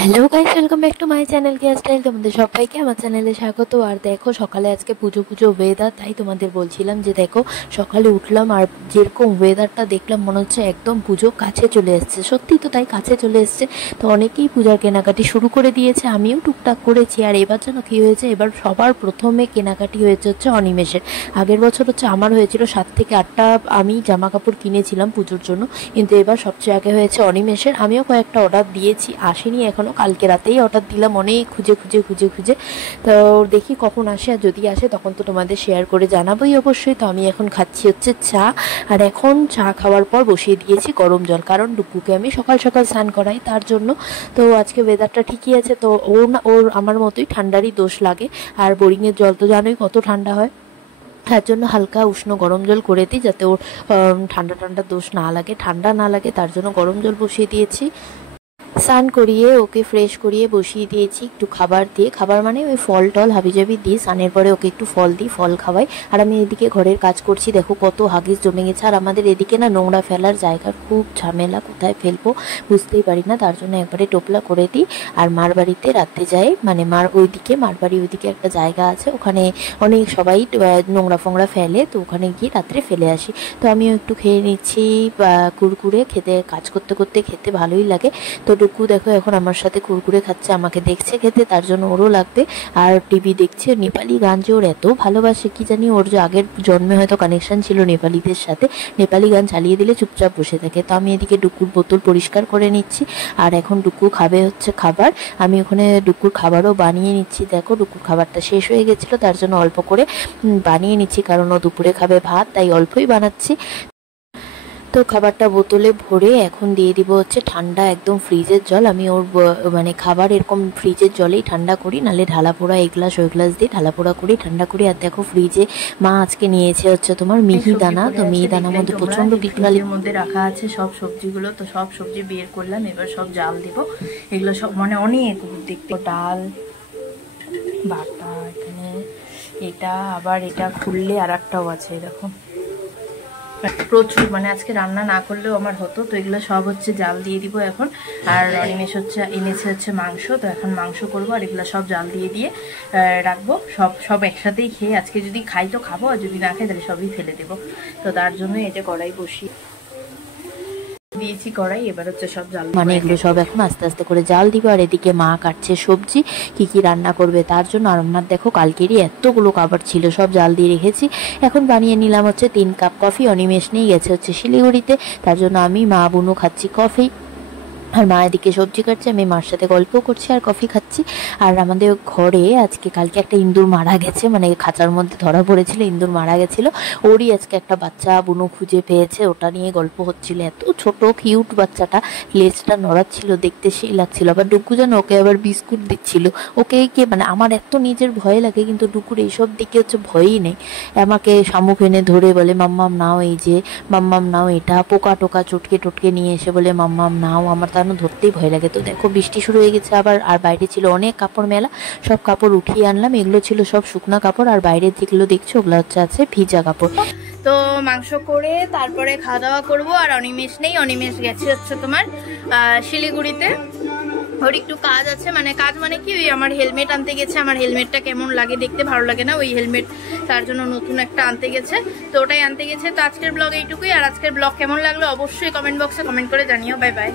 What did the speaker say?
Hello guys, welcome back to my channel Keya style. তোমাদের সবাইকে আমার চ্যানেলে স্বাগত। আর দেখো, সকালে আজকে পুজো ওয়েদার, তাই তোমাদের বলছিলাম যে দেখো সকালে উঠলাম আর যেরকম ওয়েদারটা দেখলাম মনে হচ্ছে একদম পুজো কাছে চলে এসছে। সত্যি তো তাই, কাছে চলে এসছে। তো অনেকেই পূজার কেনাকাটি শুরু করে দিয়েছে, আমিও টুকটাক করেছি। আর এবার যেন কী হয়েছে, এবার সবার প্রথমে কেনাকাটি হয়েছে হচ্ছে অনিমেষের। আগের বছর হচ্ছে আমার হয়েছিল 7 থেকে 8টা আমি জামা কাপড় কিনেছিলাম পুজোর জন্য, কিন্তু এবার সবচেয়ে আগে হয়েছে অনিমেষের। আমিও কয়েকটা অর্ডার দিয়েছি, আসেনি এখনও, কালকে রাতেই অর্ডার দিলাম অনেক খুঁজে। তো দেখি কখন আসে, আর যদি আসে তখন তো তোমাদের শেয়ার করে জানাবোই অবশ্যই। তো আমি এখন খাচ্ছি হচ্ছে চা, আর এখন চা খাওয়ার পর বসিয়ে দিয়েছি গরম জল, কারণ ডুকুকে আমি সকাল সকাল স্নান করাই তার জন্য। তো আজকে ওয়েদারটা ঠিকই আছে, তো ওর আমার মতোই ঠান্ডারই দোষ লাগে। আর বোরিংয়ের জল তো জানোই কত ঠান্ডা হয়, তার জন্য হালকা উষ্ণ গরম জল করে দিই, যাতে ওর ঠান্ডা দোষ না লাগে, ঠান্ডা না লাগে, তার জন্য গরম জল বসিয়ে দিয়েছি। স্নান করিয়ে ওকে ফ্রেশ করিয়ে বসিয়ে দিয়েছি একটু খাবার দিয়ে। খাবার মানে ওই ফল টল হাবিজাবি দিই, স্নানের পরে ওকে একটু ফল দিই, ফল খাওয়াই। আর আমি এদিকে ঘরের কাজ করছি। দেখো কত হাগিস জমে গেছে, আর আমাদের এদিকে না নোংরা ফেলার জায়গার খুব ঝামেলা, কোথায় ফেলবো বুঝতেই পারি না, তার জন্য একবারে টোপলা করে দিই। আর মার বাড়িতে রাতে যাই, মানে মার বাড়ির ওইদিকে একটা জায়গা আছে, ওখানে অনেক সবাই নোংরা ফোংরা ফেলে, তো ওখানে গিয়ে রাত্রে ফেলে আসি। তো আমিও একটু খেয়ে নিচ্ছি কুরকুরে, খেতে কাজ করতে করতে খেতে ভালোই লাগে। তো ডুকু দেখো এখন আমার সাথে কুরকুরে খাচ্ছে, আমাকে দেখছে খেতে, তার জন্য ওরও লাগবে। আর টিভি দেখছে, নেপালি গান যে ওর এত ভালোবাসে কি জানি, ওর যে আগের জন্মে হয়তো কানেকশন ছিল নেপালিদের সাথে, নেপালি গান চালিয়ে দিলে চুপচাপ বসে থাকে। তো আমি এদিকে ডুকুর বোতল পরিষ্কার করে নিচ্ছি, আর এখন ডুকু খাবে হচ্ছে খাবার। আমি ওখানে ডুকুর খাবারও বানিয়ে নিচ্ছি। দেখো ডুকুর খাবারটা শেষ হয়ে গেছিলো, তার জন্য অল্প করে বানিয়ে নিচ্ছি, কারণ ও দুপুরে খাবে ভাত, তাই অল্পই বানাচ্ছি। তো খাবারটা বোতলে ভরে এখন দিয়ে দিব হচ্ছে ঠান্ডা একদম ফ্রিজের জল। আমি ওর মানে খাবার এরকম ফ্রিজের জলেই ঠান্ডা করি, নাহলে ঢালা পোড়া এই গ্লাস ওই গ্লাস দিয়ে ঢালা পোড়া করি, ঠান্ডা করি। আর দেখো ফ্রিজে মা আজকে নিয়েছে হচ্ছে তোমার মিহিদানা, তো মিহিদানার মধ্যে প্রচণ্ড পিঁপড়ালির মধ্যে রাখা আছে সব সবজিগুলো। তো সব সবজি বের করলাম, এবার সব জাল দিব। এগুলো সব মানে অনেক দেখতে, ডাল বাটা, এখানে এটা, আবার এটা খুললে আর একটাও আছে দেখো, প্রচুর। মানে আজকে রান্না না করলেও আমার হতো। তো এগুলো সব হচ্ছে জাল দিয়ে দিব এখন। আর অনিমেষ এনেছে হচ্ছে মাংস, তো এখন মাংস করবো, আর এগুলো সব জাল দিয়ে রাখবো। সব একসাথেই খেয়ে, আজকে যদি খাই তো খাবো, আর যদি না খাই তাহলে সবই ফেলে দেবো। তো তার জন্য এটা কড়াই বসিয়ে দিয়েছি, কড়াই এবার হচ্ছে সব জাল, মানে এগুলো সব এখন আস্তে আস্তে করে জাল দিব। আর এদিকে মা কাটছে সবজি, কি রান্না করবে তার জন্য। আর আমার দেখো কালকেরই এতগুলো খাবার ছিল, সব জাল দিয়ে রেখেছি। এখন বানিয়ে নিলাম হচ্ছে 3 কাপ কফি। অনিমেষ নিয়ে গেছে হচ্ছে শিলিগুড়িতে, তার জন্য আমি মা বুনু খাচ্ছি কফি। আর মা এদিকে সবজি কাটছে, আমি মার সাথে গল্প করছি আর কফি খাচ্ছি। আর আমাদের ঘরে কালকে একটা ইঁদুর মারা গেছে, মানে খাঁচার মধ্যে ধরা পড়েছিল, ইঁদুর মারা গেছিলো। ওরই আজকে একটা বাচ্চা বুনু খুঁজে পেয়েছে, ওটা নিয়ে গল্প হচ্ছিল। এত ছোট কিউট বাচ্চাটা, লেজটা নড়াচ্ছিল, দেখতে সেই লাগছিল। আবার ডুকু যেন ওকে আবার বিস্কুট দিচ্ছিল। মানে আমার এত নিজের ভয় লাগে, কিন্তু ডুকুর এইসব দিকে হচ্ছে ভয়ই নেই। আমাকে শামুক এনে ধরে বলে মাম্মাম নাও, এই যে মাম্মাম নাও এটা, পোকা টোকা চটকে নিয়ে এসে বলে মাম্মাম নাও। আমার ধরতেই ভয় লাগে। তো দেখো বৃষ্টি শুরু হয়ে গেছে আবার, আর বাইরে ছিল অনেক কাপড় মেলা, সব কাপড় উঠিয়ে আনলাম। এগুলো ছিল সব শুকনা কাপড়, আর বাইরের যেগুলো দেখছো ওগুলো আছে ভিজা কাপড়। তো মাংস করে তারপরে খাওয়া দাওয়া করবো। আর অনিমেষ নেই, অনিমেষ গেছে হচ্ছে তোমার শিলিগুড়িতে, ওর একটু কাজ আছে। মানে কাজ মানে কি, ওই আমার হেলমেট আনতে গেছে। আমার হেলমেটটা কেমন লাগে দেখতে, ভালো লাগে না ওই হেলমেট, তার জন্য নতুন একটা আনতে গেছে, তো ওটাই আনতে গেছে। তো আজকের ব্লগ এইটুকুই। আর আজকের ব্লগ কেমন লাগলো অবশ্যই কমেন্ট বক্সে কমেন্ট করে জানিও। Bye bye.